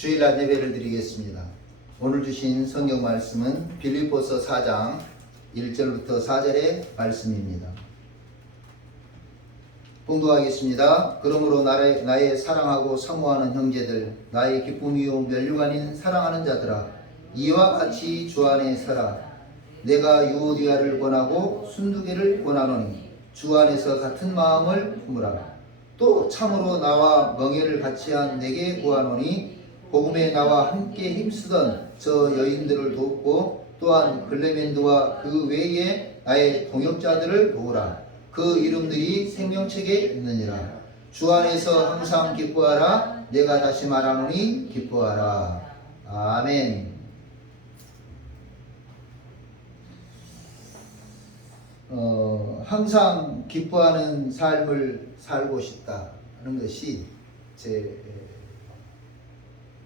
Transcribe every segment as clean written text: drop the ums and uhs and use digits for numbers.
주일날 예배를 드리겠습니다. 오늘 주신 성경 말씀은 빌립보서 4장 1절부터 4절의 말씀입니다. 봉독하겠습니다. 그러므로 나의 사랑하고 사모하는 형제들, 나의 기쁨이요 면류관인 사랑하는 자들아, 이와 같이 주 안에 서라. 내가 유오디아를 권하고 순두개를 권하노니 주 안에서 같은 마음을 품으라. 또 참으로 나와 멍에를 같이한 내게 구하노니 복음에 나와 함께 힘쓰던 저 여인들을 돕고 또한 글레멘드와 그 외에 나의 동역자들을 도우라. 그 이름들이 생명책에 있느니라. 주 안에서 항상 기뻐하라. 내가 다시 말하노니 기뻐하라. 아멘. 항상 기뻐하는 삶을 살고 싶다 하는 것이 제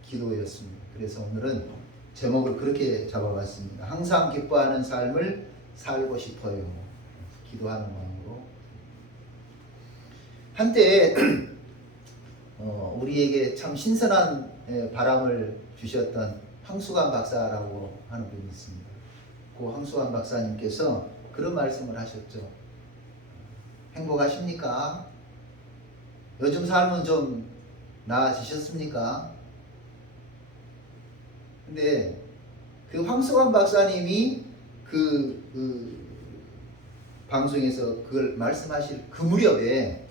기도였습니다. 그래서 오늘은 제목을 그렇게 잡아봤습니다. 항상 기뻐하는 삶을 살고 싶어요. 기도하는 마음으로. 한때 우리에게 참 신선한 바람을 주셨던 황수관 박사라고 하는 분이 있습니다. 그 황수관 박사님께서 그런 말씀을 하셨죠. 행복하십니까? 요즘 삶은 좀 나아지셨습니까? 근데 그 황수관 박사님이 그 방송에서 그걸 말씀하실 그 무렵에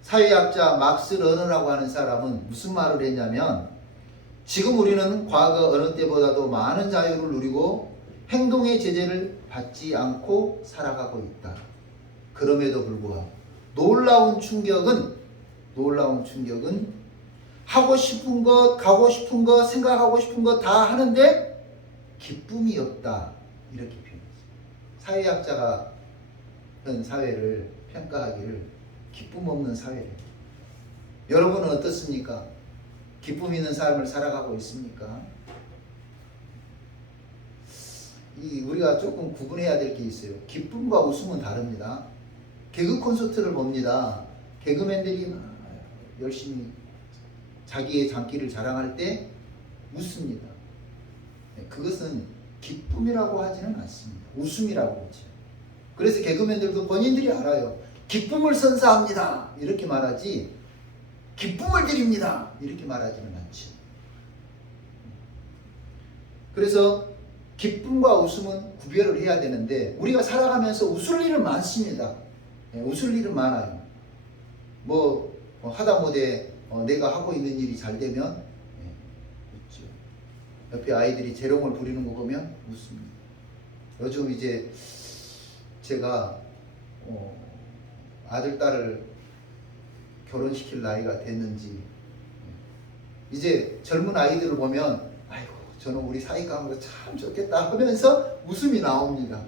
사회학자 막스 러너라고 하는 사람은 무슨 말을 했냐면, 지금 우리는 과거 어느 때보다도 많은 자유를 누리고 행동의 제재를 받지 않고 살아가고 있다. 그럼에도 불구하고 놀라운 충격은 하고 싶은 것, 가고 싶은 것, 생각하고 싶은 것 다 하는데 기쁨이 없다. 이렇게 표현했어요. 사회학자가 현 사회를 평가하기를 기쁨 없는 사회래요. 여러분은 어떻습니까? 기쁨 있는 삶을 살아가고 있습니까? 우리가 조금 구분해야 될 게 있어요. 기쁨과 웃음은 다릅니다. 개그 콘서트를 봅니다. 개그맨들이 열심히 자기의 장기를 자랑할 때 웃습니다. 그것은 기쁨이라고 하지는 않습니다. 웃음이라고 하죠. 그래서 개그맨들도 본인들이 알아요. 기쁨을 선사합니다. 이렇게 말하지 기쁨을 드립니다. 이렇게 말하지는 않죠. 그래서 기쁨과 웃음은 구별을 해야 되는데, 우리가 살아가면서 웃을 일은 많습니다. 웃을 일은 많아요. 하다못해 내가 하고 있는 일이 잘 되면 웃죠. 옆에 아이들이 재롱을 부리는 거 보면 웃습니다. 요즘 이제 제가 아들, 딸을 결혼시킬 나이가 됐는지 이제 젊은 아이들을 보면 아이고 저는 우리 사이감으로 참 좋겠다 하면서 웃음이 나옵니다.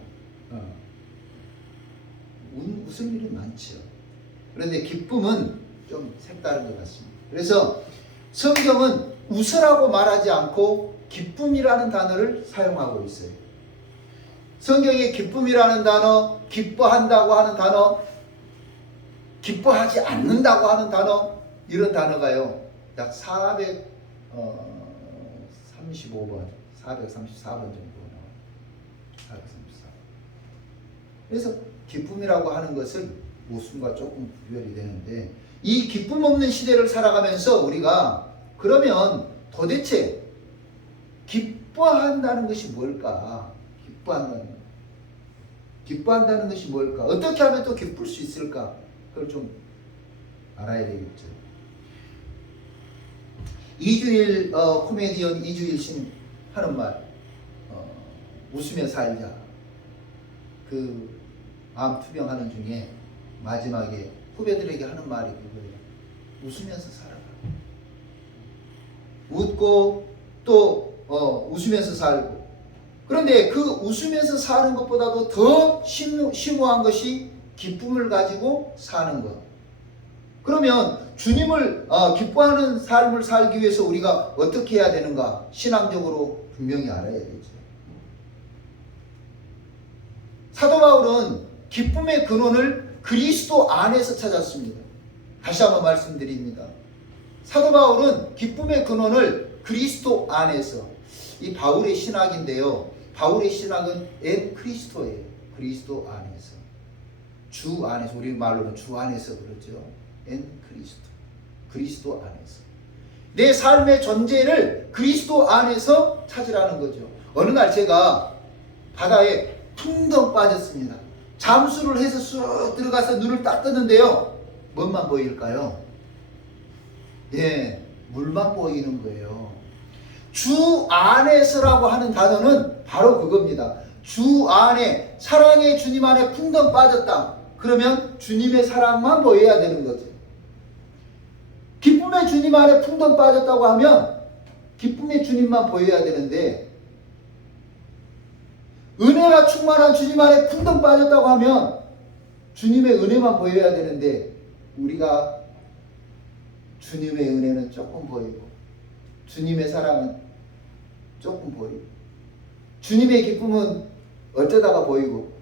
웃을 일이 많죠. 그런데 기쁨은 좀 색다른 것 같습니다. 그래서 성경은 웃으라고 말하지 않고 기쁨이라는 단어를 사용하고 있어요. 성경에 기쁨이라는 단어, 기뻐한다고 하는 단어, 기뻐하지 않는다고 하는 단어, 이런 단어가요 약 435번, 434번 정도 나와요. 434. 그래서 기쁨이라고 하는 것을 웃음과 조금 구별이 되는데, 이 기쁨 없는 시대를 살아가면서 우리가 그러면 도대체 기뻐한다는 것이 뭘까? 기뻐한다는 것이 뭘까? 어떻게 하면 또 기쁠 수 있을까? 그걸 좀 알아야 되겠죠. 이주일 코미디언 이주일 씨 하는 말, 웃으며 살자. 그 암 투병하는 중에 마지막에 후배들에게 하는 말이 그거예요. 웃으면서 살아라. 웃고 또 웃으면서 살고. 그런데 그 웃으면서 사는 것보다도 더 심오한 것이 기쁨을 가지고 사는 것. 그러면 주님을 기뻐하는 삶을 살기 위해서 우리가 어떻게 해야 되는가? 신앙적으로 분명히 알아야 되죠. 사도 바울은 기쁨의 근원을 그리스도 안에서 찾았습니다. 다시 한번 말씀드립니다. 사도 바울은 기쁨의 근원을 그리스도 안에서, 이 바울의 신학인데요. 바울의 신학은 엔 그리스도예요. 그리스도 안에서. 주 안에서, 우리 말로는 주 안에서 그러죠. 엔 그리스도. 그리스도 안에서. 내 삶의 존재를 그리스도 안에서 찾으라는 거죠. 어느 날 제가 바다에 퉁덩 빠졌습니다. 잠수를 해서 쑥 들어가서 눈을 딱 뜨는데요. 뭔만 보일까요? 예, 물만 보이는 거예요. 주 안에서라고 하는 단어는 바로 그겁니다. 주 안에, 사랑의 주님 안에 풍덩 빠졌다. 그러면 주님의 사랑만 보여야 되는 거죠. 기쁨의 주님 안에 풍덩 빠졌다고 하면 기쁨의 주님만 보여야 되는데, 은혜가 충만한 주님 안에 풍덩 빠졌다고 하면 주님의 은혜만 보여야 되는데, 우리가 주님의 은혜는 조금 보이고 주님의 사랑은 조금 보이고 주님의 기쁨은 어쩌다가 보이고,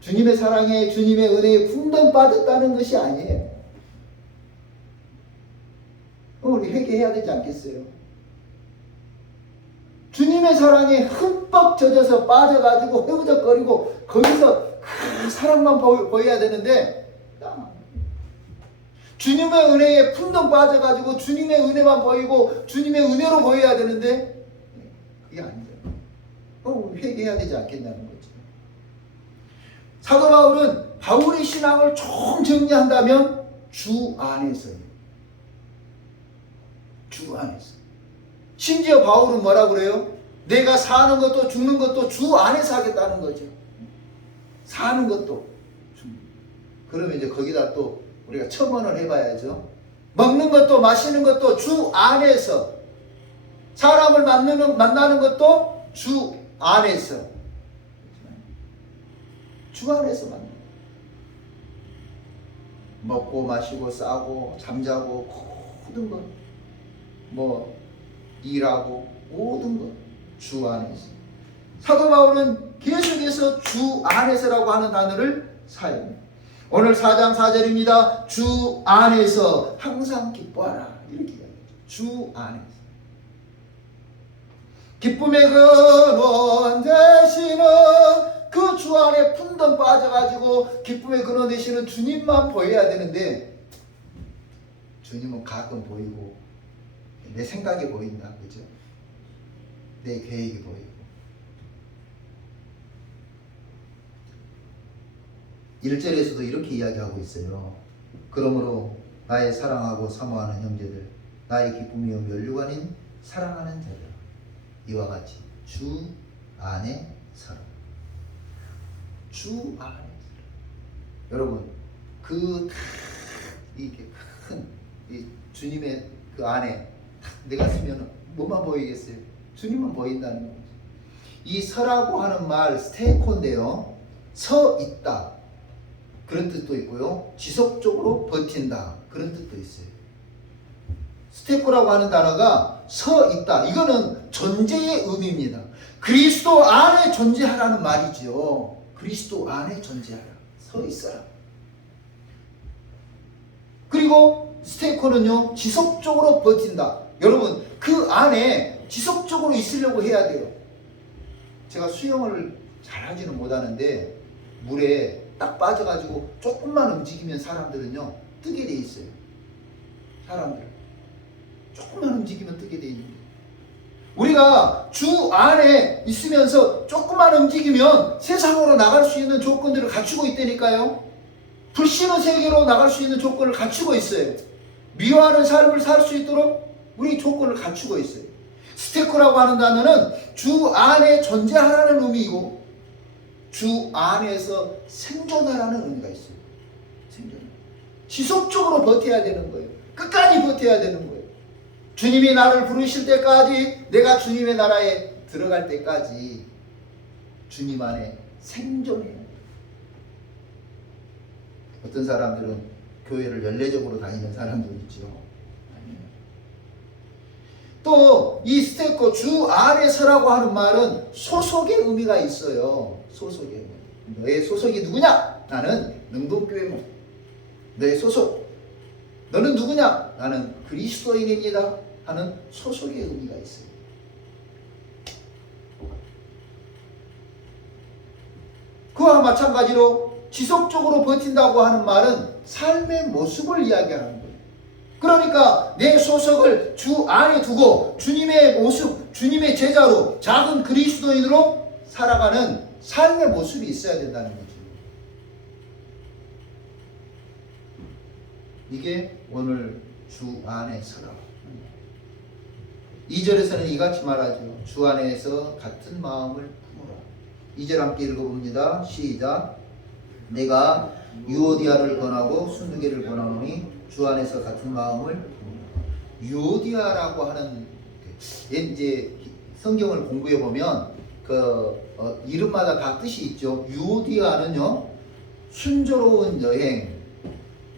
주님의 사랑에, 주님의 은혜에 풍덩 빠졌다는 것이 아니에요. 우리 회개해야 되지 않겠어요? 주님의 사랑에 흠뻑 젖어서 빠져가지고 흐부적거리고 거기서 그 사랑만 보여야 되는데, 주님의 은혜에 풍덩 빠져가지고 주님의 은혜만 보이고 주님의 은혜로 보여야 되는데 그게 아니에요. 회개해야 되지 않겠냐는 거죠. 사도 바울은 바울의 신앙을 총 정리한다면 주 안에서요. 주 안에서. 심지어 바울은 뭐라 그래요? 내가 사는 것도 죽는 것도 주 안에서 하겠다는 거죠. 사는 것도. 그러면 이제 거기다 또 우리가 첨언을 해봐야죠. 먹는 것도 마시는 것도 주 안에서, 사람을 만나는 것도 주 안에서, 주 안에서 만나는 거예요. 먹고 마시고 싸고 잠자고 모든 것, 뭐 일하고 모든 것 주 안에서. 사도 바울은 계속해서 주 안에서라고 하는 단어를 사용해요. 오늘 4장 4절입니다. 주 안에서 항상 기뻐하라. 이렇게 이야기해요. 주 안에서. 기쁨의 근원 되시는 그 주 안에 풍덩 빠져가지고 기쁨의 근원 되시는 주님만 보여야 되는데, 주님은 가끔 보이고 내 생각이 보인다. 그죠? 내 계획이 보이고. 1절에서도 이렇게 이야기하고 있어요. 그러므로 나의 사랑하고 사모하는 형제들, 나의 기쁨이요 면류관인 사랑하는 자들, 이와 같이 주 안에 서라. 주 안에 서라. 여러분, 이게 큰 주님의 그 안에 내가 쓰면 뭐만 보이겠어요? 주님만 보인다는 거죠. 이 서라고 하는 말 스테이코인데요. 서 있다. 그런 뜻도 있고요. 지속적으로 버틴다. 그런 뜻도 있어요. 스테코라고 하는 단어가 서 있다. 이거는 존재의 의미입니다. 그리스도 안에 존재하라는 말이죠. 그리스도 안에 존재하라. 서 있어라. 그리고 스테코는요, 지속적으로 버틴다. 여러분, 그 안에 지속적으로 있으려고 해야 돼요. 제가 수영을 잘 하지는 못하는데 물에 딱 빠져가지고 조금만 움직이면 사람들은요 뜨게 돼 있어요. 사람들 조금만 움직이면 뜨게 돼 있는 거예요. 우리가 주 안에 있으면서 조금만 움직이면 세상으로 나갈 수 있는 조건들을 갖추고 있다니까요. 불신의 세계로 나갈 수 있는 조건을 갖추고 있어요. 미워하는 삶을 살 수 있도록 우리 조건을 갖추고 있어요. 스테코라고 하는 단어는 주 안에 존재하라는 의미이고 주 안에서 생존하라는 의미가 있어요. 생존. 지속적으로 버텨야 되는 거예요. 끝까지 버텨야 되는 거예요. 주님이 나를 부르실 때까지, 내가 주님의 나라에 들어갈 때까지 주님 안에 생존해야 돼요. 어떤 사람들은 교회를 연례적으로 다니는 사람도 있죠. 또 이 스테코 주 안에서라고 하는 말은 소속의 의미가 있어요. 소속의 의미. 너의 소속이 누구냐? 나는 능동교회 목. 너의 소속. 너는 누구냐? 나는 그리스도인입니다 하는 소속의 의미가 있어요. 그와 마찬가지로 지속적으로 버틴다고 하는 말은 삶의 모습을 이야기하는 거예요. 그러니까 내 소속을 주 안에 두고 주님의 모습, 주님의 제자로 작은 그리스도인으로 살아가는 삶의 모습이 있어야 된다는 거죠. 이게 오늘 주 안에 서라. 2절에서는 이같이 말하죠. 주 안에서 같은 마음을 품으라. 2절 함께 읽어봅니다. 시작. 내가 유오디아를 권하고 순두개를 권하노니 주 안에서 같은 마음을 품으라. 유오디아라고 하는 이제 성경을 공부해 보면 이름마다 다 뜻이 있죠. 유오디아는요 순조로운 여행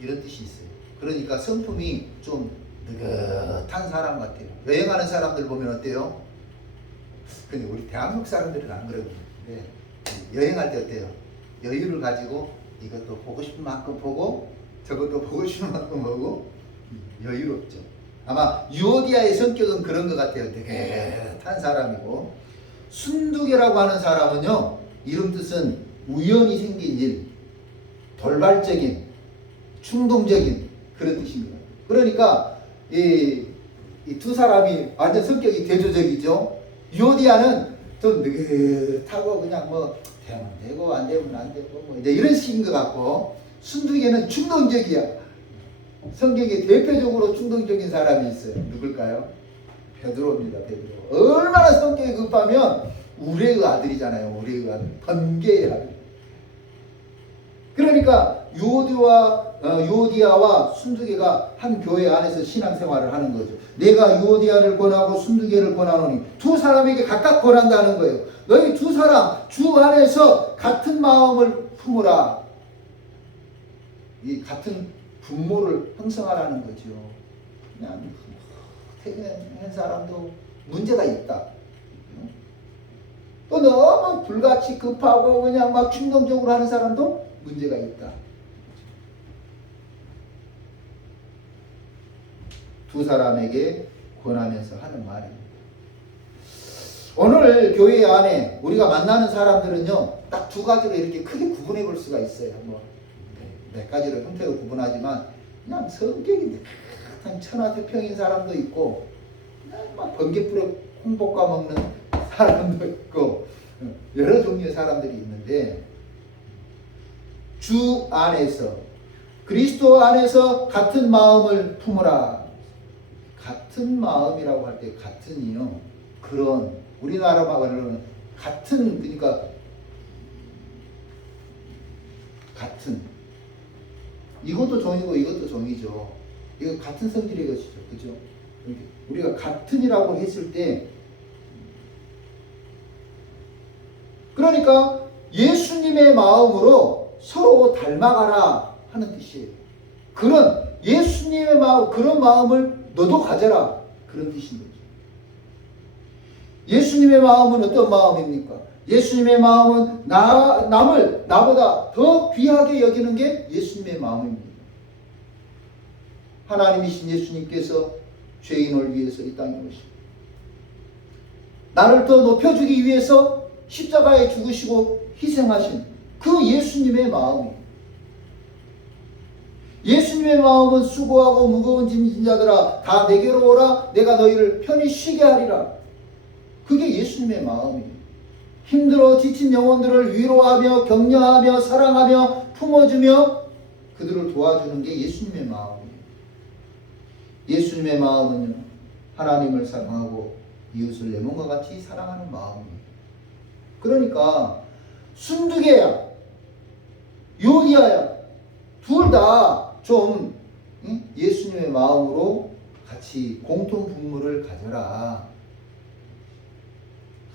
이런 뜻이 있어요. 그러니까 성품이 좀 느긋한 사람 같아요. 여행하는 사람들 보면 어때요? 근데 우리 대한민국 사람들은 안 그러거든요. 여행할 때 어때요? 여유를 가지고 이것도 보고 싶은 만큼 보고 저것도 보고 싶은 만큼 보고 여유롭죠. 아마 유오디아의 성격은 그런 것 같아요. 느긋한 사람이고, 순두개라고 하는 사람은요 이름 뜻은 우연히 생긴 일, 돌발적인, 충동적인 그런 뜻입니다. 그러니까 이 두 사람이 완전 성격이 대조적이죠. 유오디아는 좀 느긋하고 그냥 뭐 되면 되고 안 되면 안 되고 뭐 이제 이런 식인 것 같고, 순두개는 충동적이야. 성경에 대표적으로 충동적인 사람이 있어요. 누굴까요? 베드로입니다. 베드로. 얼마나 성격이 급하면 우레의 아들이잖아요. 우레의 아들. 번개의 아들. 그러니까 유오디아와 순두개가 한 교회 안에서 신앙생활을 하는 거죠. 내가 유오디아를 권하고 순두개를 권하노니 두 사람에게 각각 권한다는 거예요. 너희 두 사람 주 안에서 같은 마음을 품으라. 이 같은 분모를 형성하라는 거죠. 그냥 한 사람도 문제가 있다. 또 너무 불같이 급하고 그냥 막 충동적으로 하는 사람도 문제가 있다. 두 사람에게 권하면서 하는 말입니다. 오늘 교회 안에 우리가 만나는 사람들은요, 딱 두 가지로 이렇게 크게 구분해 볼 수가 있어요. 몇 가지로 형태로 구분하지만, 그냥 성격이 한 천하태평인 사람도 있고, 그냥 막 번개불에 콩 볶아 먹는 사람도 있고, 여러 종류의 사람들이 있는데, 주 안에서, 그리스도 안에서 같은 마음을 품으라. 같은 마음이라고 할 때 같은이요, 그런 우리나라 말로는 같은, 그러니까 같은, 이것도 종이고 이것도 종이죠. 이거 같은 성질의 것이죠. 그죠? 우리가 같은이라고 했을 때, 그러니까 예수님의 마음으로 서로 닮아가라 하는 뜻이에요. 그런 예수님의 마음, 그런 마음을 너도 가져라, 그런 뜻인 거죠. 예수님의 마음은 어떤 마음입니까? 예수님의 마음은 남을 나보다 더 귀하게 여기는 게 예수님의 마음입니다. 하나님이신 예수님께서 죄인을 위해서 이 땅에 오시고 나를 더 높여주기 위해서 십자가에 죽으시고 희생하신 그 예수님의 마음이에요. 예수님의 마음은 수고하고 무거운 짐진 자들아 다 내게로 오라, 내가 너희를 편히 쉬게 하리라. 그게 예수님의 마음이에요. 힘들어 지친 영혼들을 위로하며 격려하며 사랑하며 품어주며 그들을 도와주는 게 예수님의 마음이에요. 예수님의 마음은요, 하나님을 사랑하고 이웃을 내 몸과 같이 사랑하는 마음이에요. 그러니까 순두개야 유오디아야 둘 다 좀 예수님의 마음으로 같이 공통 분모를 가져라.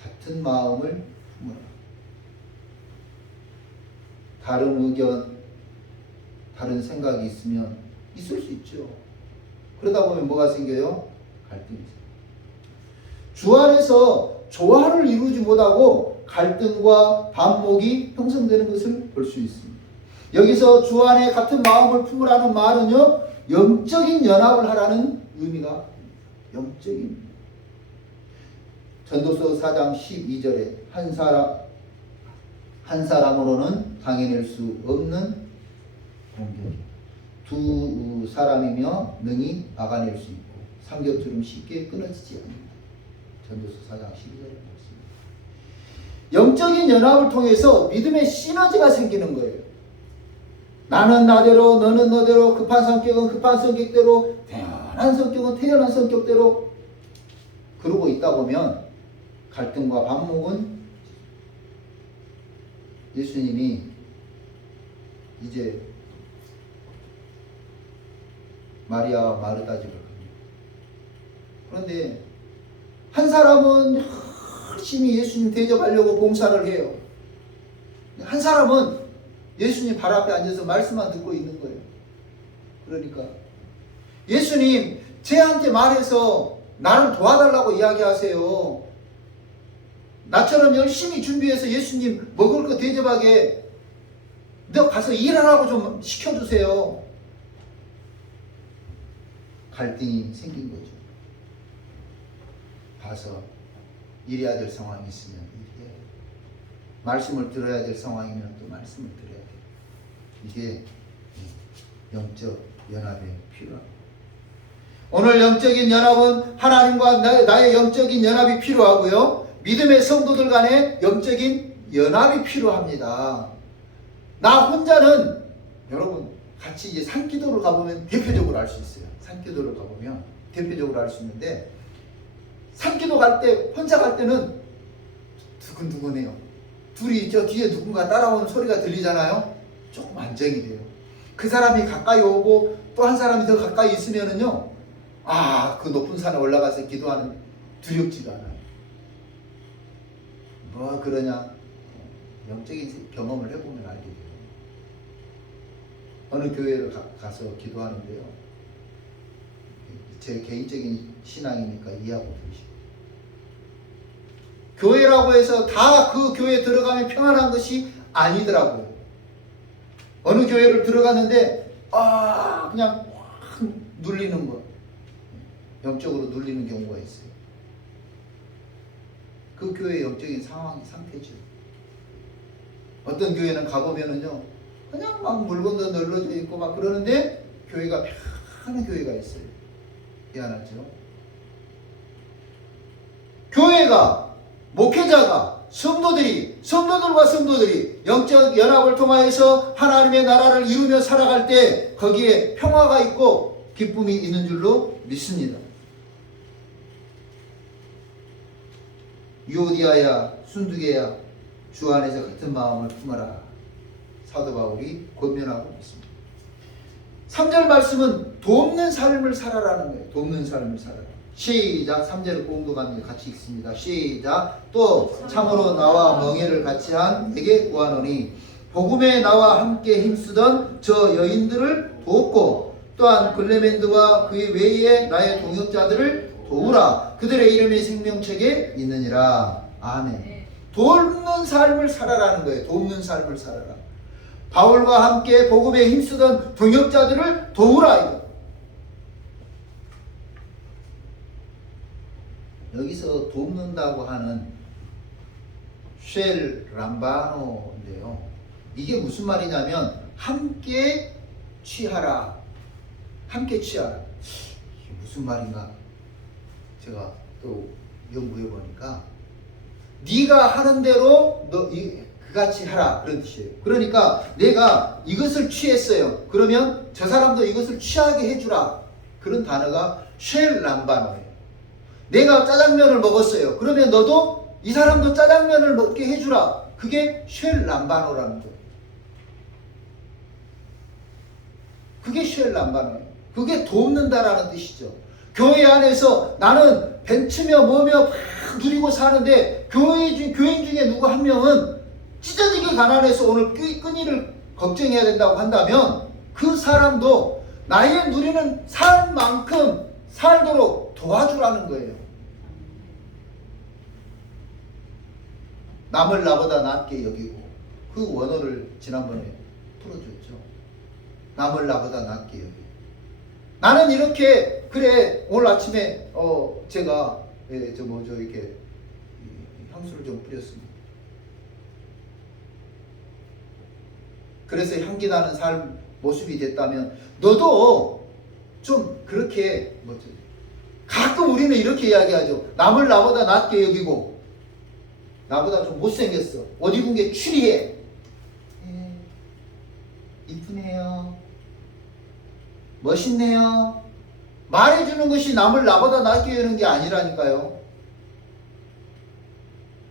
같은 마음을 품어라. 다른 의견, 다른 생각이 있으면 있을 수 있죠. 그러다 보면 뭐가 생겨요? 갈등이 생겨요. 주 안에서 조화를 이루지 못하고 갈등과 반목이 형성되는 것을 볼 수 있습니다. 여기서 주 안에 같은 마음을 품으라는 말은요, 영적인 연합을 하라는 의미가 영적인. 전도서 4장 12절에 한 사람으로는 당해낼 수 없는 공격이 두 사람이며 능히 막아낼 수 있고 삼겹처럼 쉽게 끊어지지 않는다. 전도서 4장 12절에 보겠습니다. 영적인 연합을 통해서 믿음의 시너지가 생기는 거예요. 나는 나대로 너는 너대로 급한 성격은 급한 성격대로 태연한 성격은 태연한 성격대로 그러고 있다 보면 갈등과 반목은 예수님이 이제 마리아와 마르다 집을 갑니다. 그런데 한 사람은 열심히 예수님 대접하려고 봉사를 해요. 한 사람은 예수님 발 앞에 앉아서 말씀만 듣고 있는 거예요. 그러니까 예수님 쟤한테 말해서 나를 도와달라고 이야기하세요. 나처럼 열심히 준비해서 예수님 먹을 거 대접하게 너 가서 일하라고 좀 시켜주세요. 갈등이 생긴 거죠. 가서 일해야 될 상황이 있으면 일해야 돼요. 말씀을 들어야 될 상황이면 또 말씀을 드려야 돼요. 이게 영적 연합에 필요합니다. 오늘 영적인 연합은 하나님과 나의 영적인 연합이 필요하고요. 믿음의 성도들 간의 영적인 연합이 필요합니다. 나 혼자는 여러분 같이 이제 산기도를 가보면 대표적으로 알 수 있어요. 산기도를 가보면 대표적으로 알 수 있는데 산기도 갈 때 혼자 갈 때는 두근두근해요. 둘이 저 뒤에 누군가 따라오는 소리가 들리잖아요. 조금 안정이 돼요. 그 사람이 가까이 오고 또 한 사람이 더 가까이 있으면은요, 그 높은 산에 올라가서 기도하는 두렵지가 않아요. 뭐 그러냐? 영적인 경험을 해보면 알게 돼요. 어느 교회를 가서 기도하는데요. 제 개인적인 신앙이니까 이해하고 들으시고. 교회라고 해서 다 그 교회에 들어가면 평안한 것이 아니더라고요. 어느 교회를 들어갔는데 그냥 확 눌리는 거, 영적으로 눌리는 경우가 있어요. 그 교회의 영적인 상태죠. 어떤 교회는 가보면은요, 그냥 막 물건도 널려져 있고 막 그러는데 교회가 편한 교회가 있어요. 미안하죠. 교회가, 목회자가, 성도들과 성도들이 영적 연합을 통하여서 하나님의 나라를 이루며 살아갈 때 거기에 평화가 있고 기쁨이 있는 줄로 믿습니다. 유오디아야, 순두개야, 주 안에서 같은 마음을 품어라. 사도 바울이 권면하고 있습니다. 3절 말씀은 돕는 삶을 살아라는 거예요. 돕는 삶을 살아라. 시작. 3절을 공동합니다. 같이 읽습니다. 시작. 또 참으로 나와 멍에를 같이 한 내게 구하노니 복음에 나와 함께 힘쓰던 저 여인들을 돕고 또한 글레멘드와 그 외에 나의 동역자들을 도우라. 그들의 이름이 생명책에 있느니라. 아멘. 돕는 삶을 살아라는 거예요. 돕는 삶을 살아라. 바울과 함께 복음에 힘쓰던 동역자들을 도우라. 여기서 돕는다고 하는 쉘 람바노인데요. 이게 무슨 말이냐면 함께 취하라. 함께 취하라. 이게 무슨 말인가? 제가 또 연구해 보니까 네가 하는 대로 그같이 하라 그런 뜻이에요. 그러니까 내가 이것을 취했어요. 그러면 저 사람도 이것을 취하게 해주라. 그런 단어가 쉘 람바노예요. 내가 짜장면을 먹었어요. 그러면 너도 이 사람도 짜장면을 먹게 해주라. 그게 쉘 람바노라는 거예요. 그게 쉘 람바노예요. 그게 돕는다라는 뜻이죠. 교회 안에서 나는 벤츠며 뭐며 막 누리고 사는데 교인 중에 누구 한 명은 찢어지게 가난해서 오늘 끈이를 걱정해야 된다고 한다면 그 사람도 나의 누리는 삶만큼 살도록 도와주라는 거예요. 남을 나보다 낫게 여기고, 그 원어를 지난번에 풀어줬죠. 남을 나보다 낫게 여기고. 나는 이렇게 그래 오늘 아침에 제가 이렇게 향수를 좀 뿌렸습니다. 그래서 향기 나는 삶 모습이 됐다면 너도 좀 그렇게 가끔 우리는 이렇게 이야기하죠. 남을 나보다 낫게 여기고 나보다 좀 못생겼어. 옷 입은 게 추리해. 이쁘네요. 멋있네요. 말해주는 것이 남을 나보다 낫게 여기는 게 아니라니까요.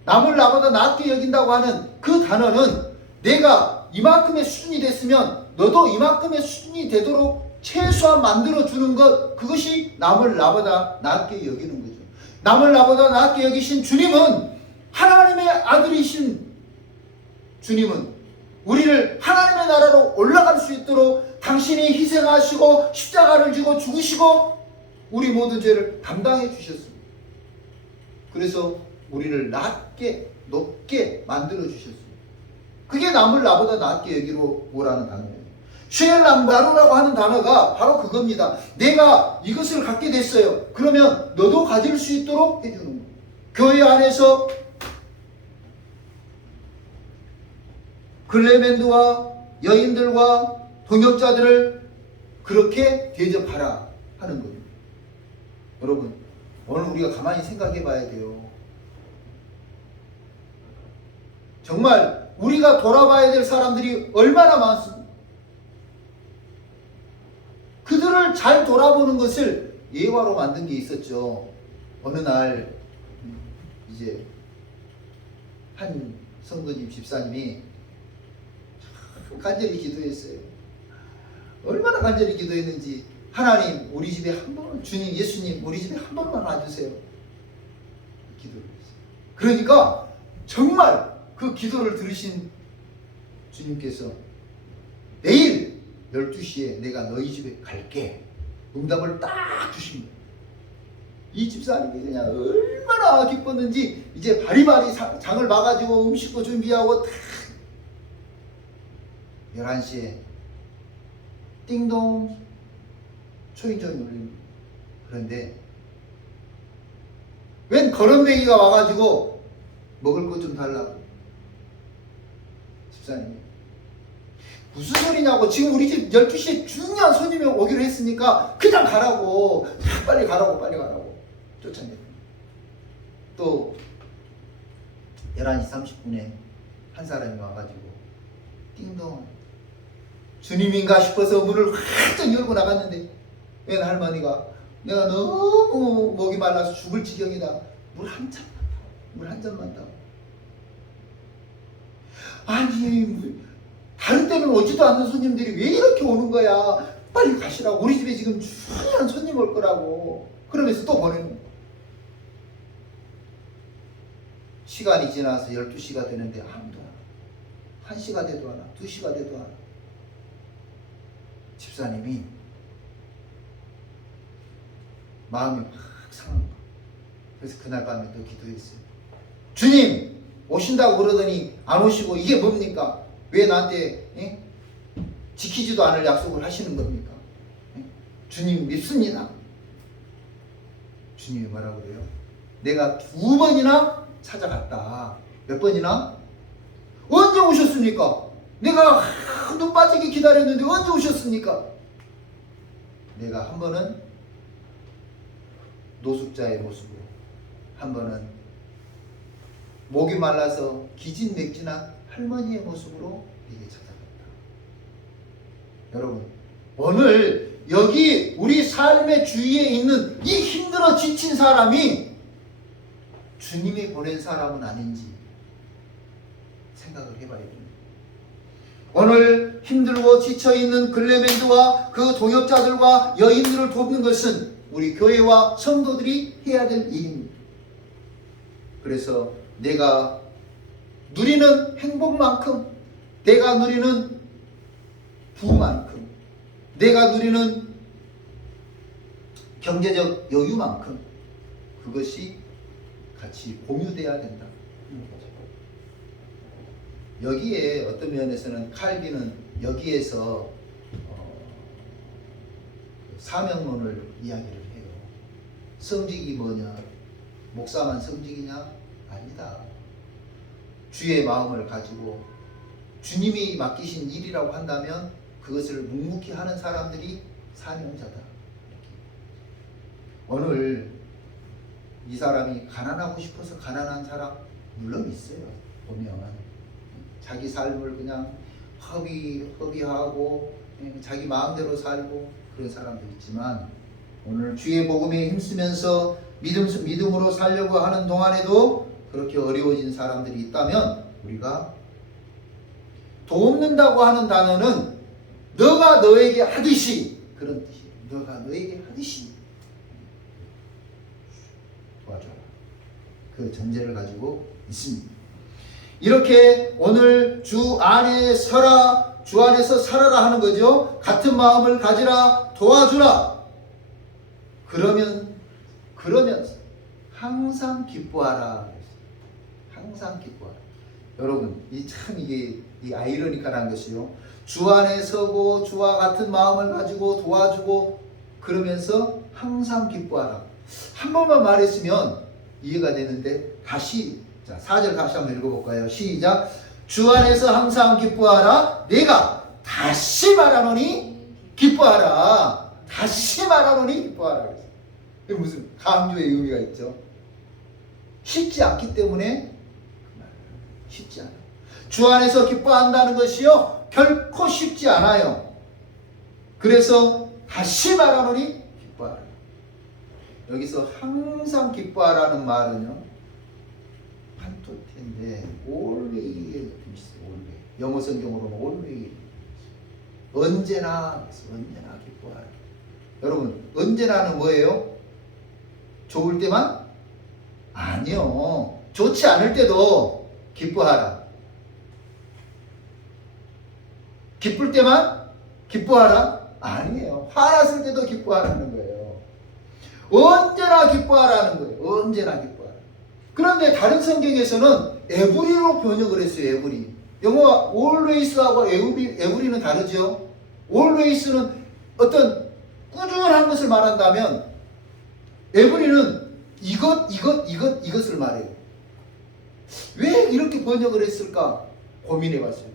남을 나보다 낫게 여긴다고 하는 그 단어는 내가 이만큼의 수준이 됐으면 너도 이만큼의 수준이 되도록 최소한 만들어주는 것, 그것이 남을 나보다 낫게 여기는 거죠. 남을 나보다 낫게 여기신 주님은, 하나님의 아들이신 주님은 우리를 하나님의 나라로 올라갈 수 있도록 당신이 희생하시고 십자가를 지고 죽으시고 우리 모든 죄를 담당해 주셨습니다. 그래서 우리를 낮게 높게 만들어 주셨습니다. 그게 남을 나보다 낫게 여기로 오라는 단어예요. 쉘람바루라고 하는 단어가 바로 그겁니다. 내가 이것을 갖게 됐어요. 그러면 너도 가질 수 있도록 해주는 거예요. 교회 안에서 글레멘드와 여인들과 동역자들을 그렇게 대접하라 하는 거예요. 여러분, 오늘 우리가 가만히 생각해 봐야 돼요. 정말 우리가 돌아봐야 될 사람들이 얼마나 많습니까? 그들을 잘 돌아보는 것을 예화로 만든 게 있었죠. 어느 날 이제 한 성도님 집사님이 간절히 기도했어요. 얼마나 간절히 기도했는지, 하나님 우리 집에 한 번, 주님 예수님 우리 집에 한 번만 와주세요. 기도를 했어요. 그러니까 정말 그 기도를 들으신 주님께서 내일 12시에 내가 너희 집에 갈게, 응답을 딱 주신 거예요. 이 집사님이 그냥 얼마나 기뻤는지 이제 바리바리 장을 봐가지고 음식도 준비하고 딱 11시에 띵동 초인종이 울립니다. 그런데 웬 거렁뱅이가 와가지고 먹을 것 좀 달라고. 집사님이 무슨 소리냐고, 지금 우리 집 12시에 중요한 손님이 오기로 했으니까 그냥 가라고, 빨리 가라고 쫓아내요. 또 11시 30분에 한 사람이 와가지고 띵동, 주님인가 싶어서 문을 활짝 열고 나갔는데 웬 할머니가 내가 너무 목이 말라서 죽을 지경이다, 물 한 잔만 더. 아니 다른 때는 오지도 않는 손님들이 왜 이렇게 오는 거야, 빨리 가시라고, 우리 집에 지금 중요한 손님 올 거라고. 그러면서 또 보내는 거야. 시간이 지나서 12시가 되는데 아무도 안 와. 1시가 돼도 안 와. 2시가 돼도 안 와. 집사님이 마음이 확 상한 거야. 그래서 그날 밤에 또 기도했어요. 주님 오신다고 그러더니 안 오시고 이게 뭡니까? 왜 나한테 지키지도 않을 약속을 하시는 겁니까? 주님 믿습니다. 주님이 뭐라고 그래요? 내가 2번이나 찾아갔다. 몇 번이나? 언제 오셨습니까? 내가 눈 빠지게 기다렸는데 언제 오셨습니까? 내가 한 번은 노숙자의 모습으로, 한 번은 목이 말라서 기진맥진한 할머니의 모습으로 네게 찾아갔다. 여러분, 오늘 여기 우리 삶의 주위에 있는 이 힘들어 지친 사람이 주님이 보낸 사람은 아닌지 생각을 해봐야 됩니다. 오늘 힘들고 지쳐있는 글레멘드와 그 동역자들과 여인들을 돕는 것은 우리 교회와 성도들이 해야 될 일입니다. 그래서 내가 누리는 행복만큼, 내가 누리는 부만큼, 내가 누리는 경제적 여유만큼 그것이 같이 공유돼야 된다. 여기에 어떤 면에서는 칼빈은 여기에서 사명론을 이야기를 해요. 성직이 뭐냐? 목사만 성직이냐? 아니다. 주의 마음을 가지고 주님이 맡기신 일이라고 한다면 그것을 묵묵히 하는 사람들이 사명자다. 오늘 이 사람이 가난하고 싶어서 가난한 사람 물론 있어요. 보면 자기 삶을 그냥 허비하고 자기 마음대로 살고 그런 사람도 있지만 오늘 주의 복음에 힘쓰면서 믿음으로 살려고 하는 동안에도 그렇게 어려워진 사람들이 있다면 우리가 돕는다고 하는 단어는 너가 너에게 하듯이 그런 뜻이에요. 너가 너에게 하듯이 도와줘라. 그 전제를 가지고 있습니다. 이렇게 오늘 주 안에 서라, 주 안에서 살아라 하는 거죠. 같은 마음을 가지라, 도와주라. 그러면 항상 기뻐하라. 항상 기뻐하라. 여러분, 이게 아이러니컬한 것이요. 주 안에 서고 주와 같은 마음을 가지고 도와주고 그러면서 항상 기뻐하라. 한 번만 말했으면 이해가 되는데 다시 4절 다시 한번 읽어볼까요? 시작. 주 안에서 항상 기뻐하라. 내가 다시 말하노니 기뻐하라. 다시 말하노니 기뻐하라. 이게 무슨 강조의 의미가 있죠. 쉽지 않기 때문에 쉽지 않아요. 주 안에서 기뻐한다는 것이요 결코 쉽지 않아요. 그래서 다시 말하노니 기뻐하라. 여기서 항상 기뻐하라는 말은요 한토태인데 alway의 느낌이 있어요. always. 영어 성경으로는 always. 언제나 기뻐하라. 여러분 언제나는 뭐예요? 좋을 때만? 아니요. 좋지 않을 때도 기뻐하라. 기쁠 때만 기뻐하라? 아니에요. 화났을 때도 기뻐하라는 거예요. 언제나 기뻐하라는 거예요. 언제나 기뻐하라. 그런데 다른 성경에서는 every로 번역을 했어요. every. 영어 always하고 every는 다르죠. always는 어떤 꾸준한 것을 말한다면 every는 이것을 말해요. 왜 이렇게 번역을 했을까 고민해 봤어요.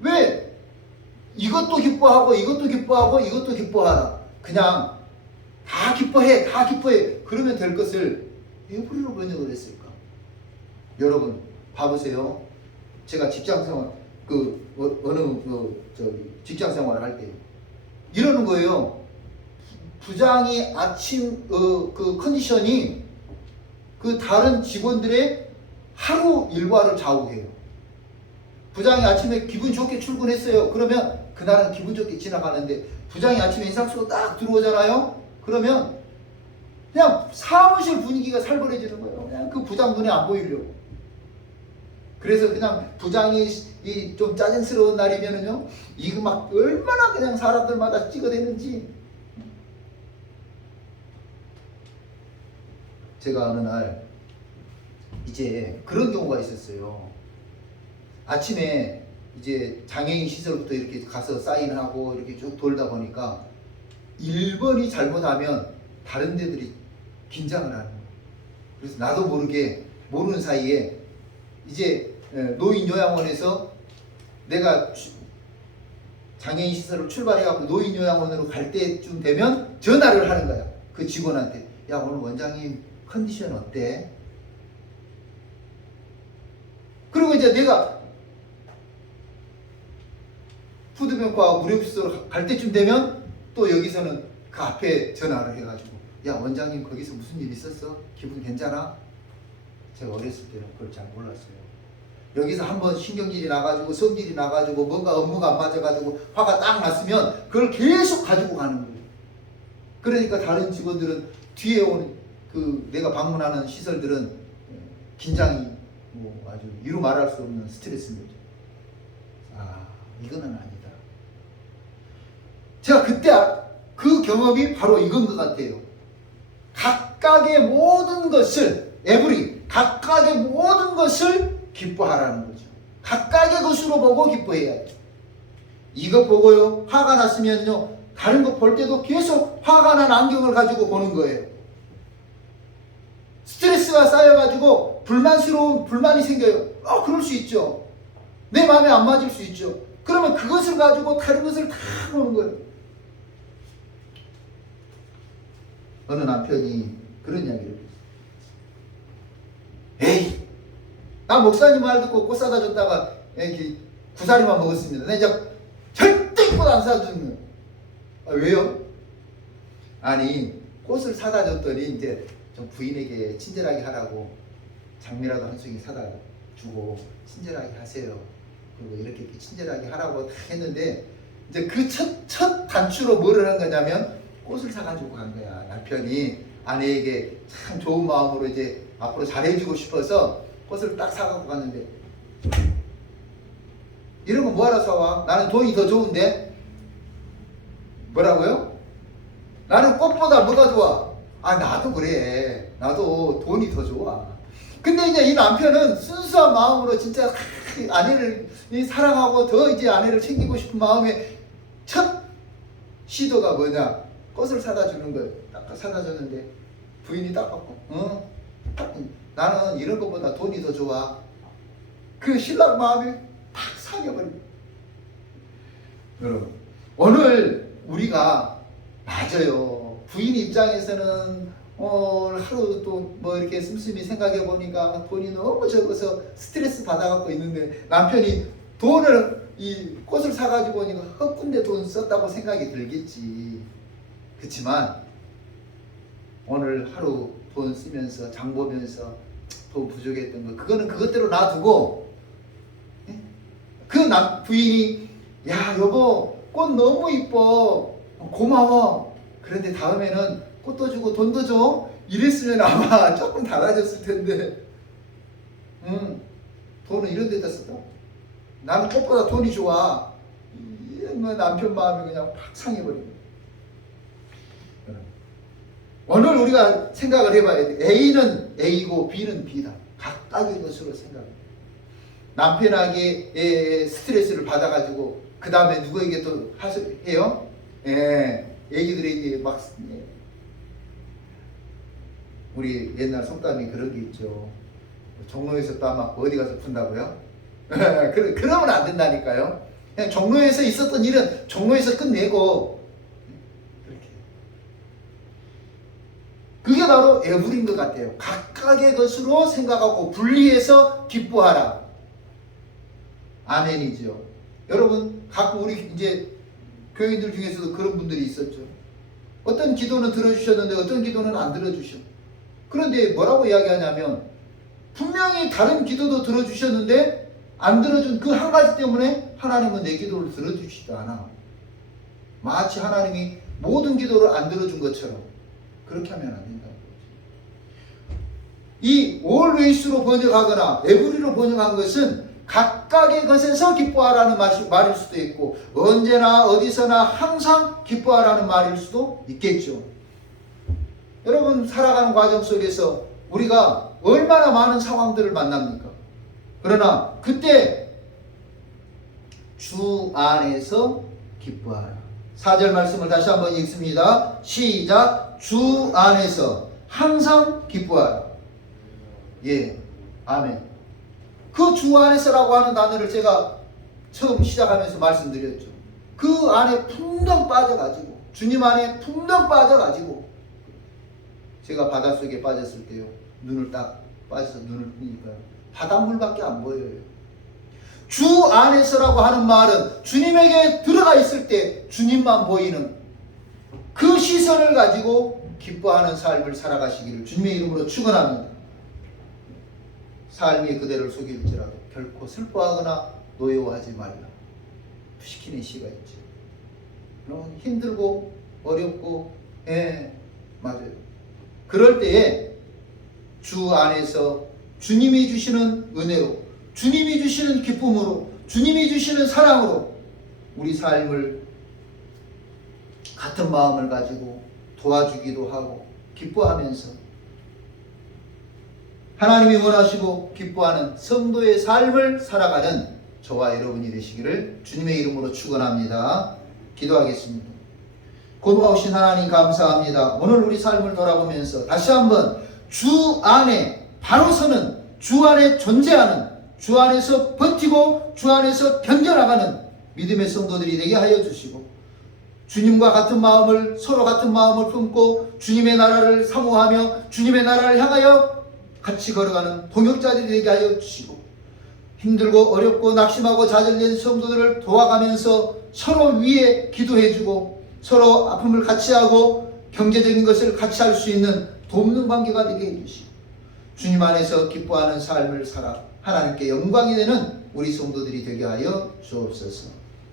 왜 이것도 기뻐하고 이것도 기뻐하고 이것도 기뻐하라. 그냥 다 기뻐해 그러면 될 것을 every로 번역을 했을까? 여러분 봐보세요. 제가 직장생활 직장생활을 할 때 이러는 거예요. 부장이 아침 그 컨디션이 그 다른 직원들의 하루 일과를 좌우해요. 부장이 아침에 기분 좋게 출근했어요. 그러면 그날은 기분 좋게 지나가는데 부장이 아침에 인상 쓰고 딱 들어오잖아요. 그러면 그냥 사무실 분위기가 살벌해지는 거예요. 그냥 그 부장 눈에 안 보이려고. 그래서 그냥 부장이 좀 짜증스러운 날이면은요, 이거 막 얼마나 그냥 사람들마다 찍어대는지. 제가 어느 날 이제 그런 경우가 있었어요. 아침에 이제 장애인 시설부터 이렇게 가서 사인하고 이렇게 쭉 돌다 보니까 1번이 잘못하면 다른 데들이 긴장을 하는 거예요. 그래서 나도 모르게 모르는 사이에 이제 노인 요양원에서 내가 장애인 시설을 출발해갖고 노인 요양원으로 갈 때쯤 되면 전화를 하는 거야. 그 직원한테. 야, 오늘 원장님 컨디션 어때? 그리고 이제 내가 푸드뱅크와 무료부스로 갈 때쯤 되면 또 여기서는 그 앞에 전화를 해가지고 야, 원장님 거기서 무슨 일 있었어? 기분 괜찮아? 제가 어렸을 때는 그걸 잘 몰랐어요. 여기서 한번 신경질이 나가지고 성질이 나가지고 뭔가 업무가 안 맞아가지고 화가 딱 났으면 그걸 계속 가지고 가는 거예요. 그러니까 다른 직원들은 뒤에 오는 내가 방문하는 시설들은 긴장이 아주 이루 말할 수 없는 스트레스인 거죠. 아, 이거는 아니다. 제가 그때 그 경험이 바로 이건 것 같아요. 각각의 모든 것을 각각의 모든 것을 기뻐하라는 거죠. 각각의 것으로 보고 기뻐해야죠. 이것 보고요 화가 났으면요 다른 거 볼 때도 계속 화가 난 안경을 가지고 보는 거예요. 스트레스가 쌓여가지고 불만이 생겨요. 그럴 수 있죠. 내 마음에 안 맞을 수 있죠. 그러면 그것을 가지고 다른 것을 다 보는 거예요. 어느 남편이 그런 이야기를 했어요. 에이, 나 목사님 말 듣고 꽃 사다 줬다가 이렇게 구사리만 먹었습니다. 나 이제 절대 꽃 안 사주는. 왜요? 아니, 꽃을 사다 줬더니 이제 좀 부인에게 친절하게 하라고 장미라도 한 송이 사다 주고 친절하게 하세요. 그리고 이렇게 친절하게 하라고 다 했는데, 이제 그 첫 단추로 뭐를 한 거냐면 꽃을 사가지고 간 거야. 남편이 아내에게 참 좋은 마음으로 이제 앞으로 잘해주고 싶어서 꽃을 딱 사갖고 갔는데, 이런 거 뭐하러 사와? 나는 돈이 더 좋은데? 뭐라고요? 나는 꽃보다 뭐가 좋아? 나도 그래. 나도 돈이 더 좋아. 근데 이제 이 남편은 순수한 마음으로 진짜 아내를 사랑하고 더 이제 아내를 챙기고 싶은 마음에 첫 시도가 뭐냐? 꽃을 사다 주는 거예요. 딱 사다 줬는데 부인이 딱 받고, 나는 이런 것보다 돈이 더 좋아. 그 신랑 마음이 팍 상해버립니다. 여러분, 오늘 우리가 맞아요. 부인 입장에서는 하루 또 뭐 이렇게 씀씀이 생각해 보니까 돈이 너무 적어서 스트레스 받아갖고 있는데, 남편이 이 꽃을 사가지고 오니까 헛군데 돈 썼다고 생각이 들겠지. 그렇지만 오늘 하루 돈 쓰면서 장 보면서 돈 부족했던 거, 그거는 그것대로 놔두고, 그 부인이 야 여보 꽃 너무 이뻐 고마워, 그런데 다음에는 꽃도 주고 돈도 줘, 이랬으면 아마 조금 달라졌을 텐데, 돈은 이런 데다 썼다. 나는 꽃보다 돈이 좋아. 남편 마음이 그냥 팍 상해버립니다. 오늘 우리가 생각을 해봐야 돼. A는 A고 B는 B다. 각각의 것으로 생각합니다. 남편에게 스트레스를 받아가지고 그 다음에 누구에게 또 해요? 애기들에게 막, 우리 옛날 속담이 그런 게 있죠. 종로에서 또 아마 어디 가서 푼다고요? 그러면 안 된다니까요. 그냥 종로에서 있었던 일은 종로에서 끝내고, 그렇게. 그게 바로 애부린 것 같아요. 각각의 것으로 생각하고 분리해서 기뻐하라. 아멘이죠. 여러분, 가끔 우리 이제 교인들 중에서도 그런 분들이 있었죠. 어떤 기도는 들어주셨는데 어떤 기도는 안 들어주셔. 그런데 뭐라고 이야기하냐면, 분명히 다른 기도도 들어주셨는데 안 들어준 그 한 가지 때문에 하나님은 내 기도를 들어주시지도 않아. 마치 하나님이 모든 기도를 안 들어준 것처럼. 그렇게 하면 안 된다는 거죠. 이 always로 번역하거나 every로 번역한 것은 각각의 것에서 기뻐하라는 말일 수도 있고, 언제나 어디서나 항상 기뻐하라는 말일 수도 있겠죠. 여러분, 살아가는 과정 속에서 우리가 얼마나 많은 상황들을 만납니까? 그러나 그때 주 안에서 기뻐하라. 4절 말씀을 다시 한번 읽습니다. 시작. 주 안에서 항상 기뻐하라. 예, 아멘. 그 주 안에서라고 하는 단어를 제가 처음 시작하면서 말씀드렸죠. 그 안에 풍덩 빠져가지고, 주님 안에 풍덩 빠져가지고, 제가 바닷속에 빠졌을 때요, 눈을 딱 빠져서 눈을 뜨니까 바닷물밖에 안 보여요. 주 안에서라고 하는 말은 주님에게 들어가 있을 때 주님만 보이는 그 시선을 가지고 기뻐하는 삶을 살아가시기를 주님의 이름으로 축원합니다. 삶이 그대를 속일지라도 결코 슬퍼하거나 노여워하지 말라. 시키는 시가 있죠. 힘들고 어렵고, 맞아요. 그럴 때에 주 안에서 주님이 주시는 은혜로, 주님이 주시는 기쁨으로, 주님이 주시는 사랑으로 우리 삶을 같은 마음을 가지고 도와주기도 하고 기뻐하면서 하나님이 원하시고 기뻐하는 성도의 삶을 살아가는 저와 여러분이 되시기를 주님의 이름으로 축원합니다. 기도하겠습니다. 고마우신 하나님 감사합니다. 오늘 우리 삶을 돌아보면서 다시 한번 주 안에 바로 서는, 주 안에 존재하는, 주 안에서 버티고 주 안에서 견뎌나가는 믿음의 성도들이 되게 하여 주시고, 주님과 같은 마음을, 서로 같은 마음을 품고 주님의 나라를 사모하며 주님의 나라를 향하여 같이 걸어가는 동역자들이 되게 하여 주시고, 힘들고 어렵고 낙심하고 좌절된 성도들을 도와가면서 서로 위에 기도해주고 서로 아픔을 같이 하고 경제적인 것을 같이 할 수 있는 돕는 관계가 되게 해주시고, 주님 안에서 기뻐하는 삶을 살아 하나님께 영광이 되는 우리 성도들이 되게 하여 주옵소서.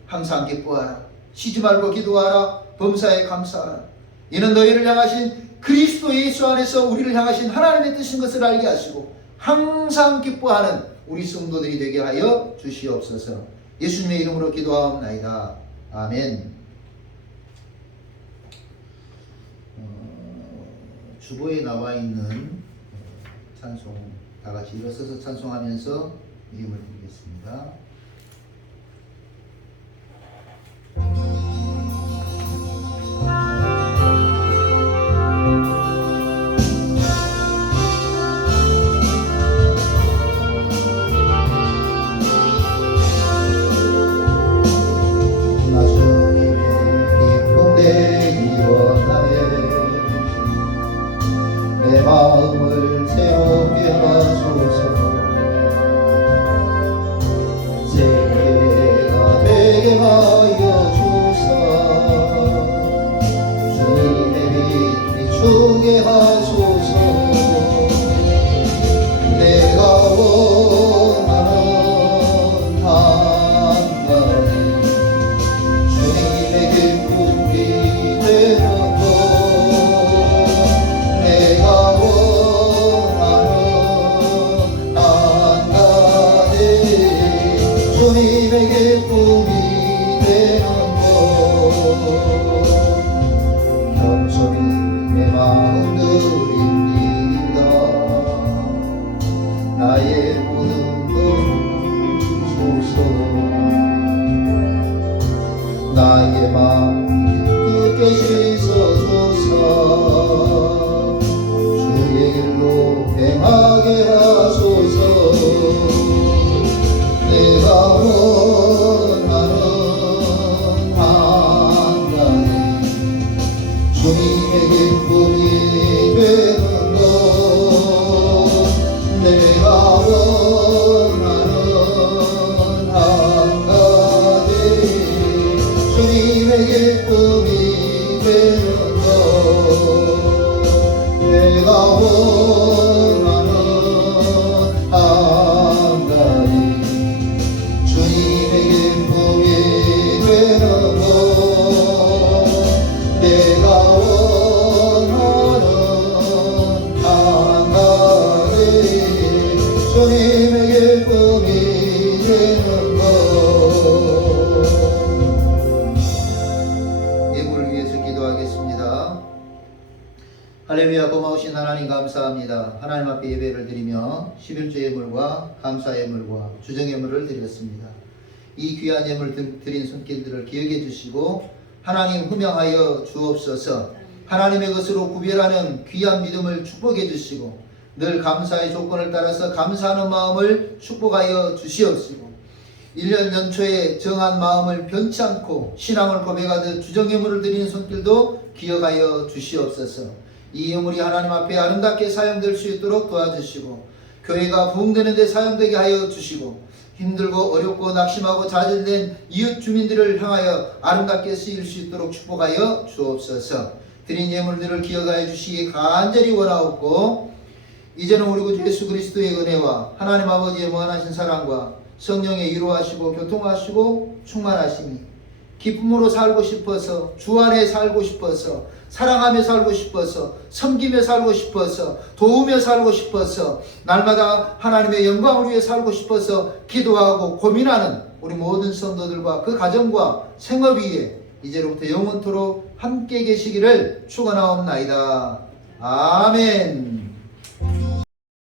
항상 기뻐하라, 쉬지 말고 기도하라, 범사에 감사하라. 이는 너희를 향하신 그리스도 예수 안에서 우리를 향하신 하나님의 뜻인 것을 알게 하시고 항상 기뻐하는 우리 성도들이 되게 하여 주시옵소서. 예수님의 이름으로 기도하옵나이다. 아멘. 주보에 나와 있는 찬송 다 같이 일어서서 찬송하면서 이름을 드리겠습니다. 내 마음을 새롭게 하소서. 세계가 되게 하여 주사 주님의 빛 비추게 하소서. 내가 원하는 한 가지 주님의 기쁨이 되는 주님의 기쁨이 되는 것. 겸손히 내 마음 드립니다. 나의 모든 것 주소서. 나의 마음 깊게 씻어주사 주의 길로 행하게 하소서. 내가 원하는 한 가지 주님의 기쁨이 되는 것. 내가 원하는 한 가지 주님의 기쁨이 되는 것. 내가 원하는 한 가지 주님의 기쁨이 되는 것. 내가 원하는 한 가지 주님의 기쁨이 되는 것. 예물을 위해서 기도하겠습니다. 할렐루야. 고마우신 하나님 감사합니다. 하나님 앞에 예배를 드리며 11조 예물과 감사 예물과 주정 예물을 드렸습니다. 이 귀한 예물 드린 손길들을 기억해 주시고 하나님 흠명하여 주옵소서. 하나님의 것으로 구별하는 귀한 믿음을 축복해 주시고 늘 감사의 조건을 따라서 감사하는 마음을 축복하여 주시옵시고 1년 연초에 정한 마음을 변치 않고 신앙을 고백하듯 주정 예물을 드리는 손길도 기억하여 주시옵소서. 이 예물이 하나님 앞에 아름답게 사용될 수 있도록 도와주시고 교회가 부흥되는 데 사용되게 하여 주시고 힘들고 어렵고 낙심하고 좌절된 이웃 주민들을 향하여 아름답게 쓰일 수 있도록 축복하여 주옵소서. 드린 예물들을 기억하여 주시기 간절히 원하옵고 이제는 우리 구주 예수 그리스도의 은혜와 하나님 아버지의 무한하신 사랑과 성령의 위로하시고 교통하시고 충만하심이 기쁨으로 살고 싶어서 주 안에 살고 싶어서 사랑하며 살고 싶어서 섬기며 살고 싶어서 도우며 살고 싶어서 날마다 하나님의 영광을 위해 살고 싶어서 기도하고 고민하는 우리 모든 성도들과 그 가정과 생업 위에 이제로부터 영원토록 함께 계시기를 축원하옵나이다. 아멘.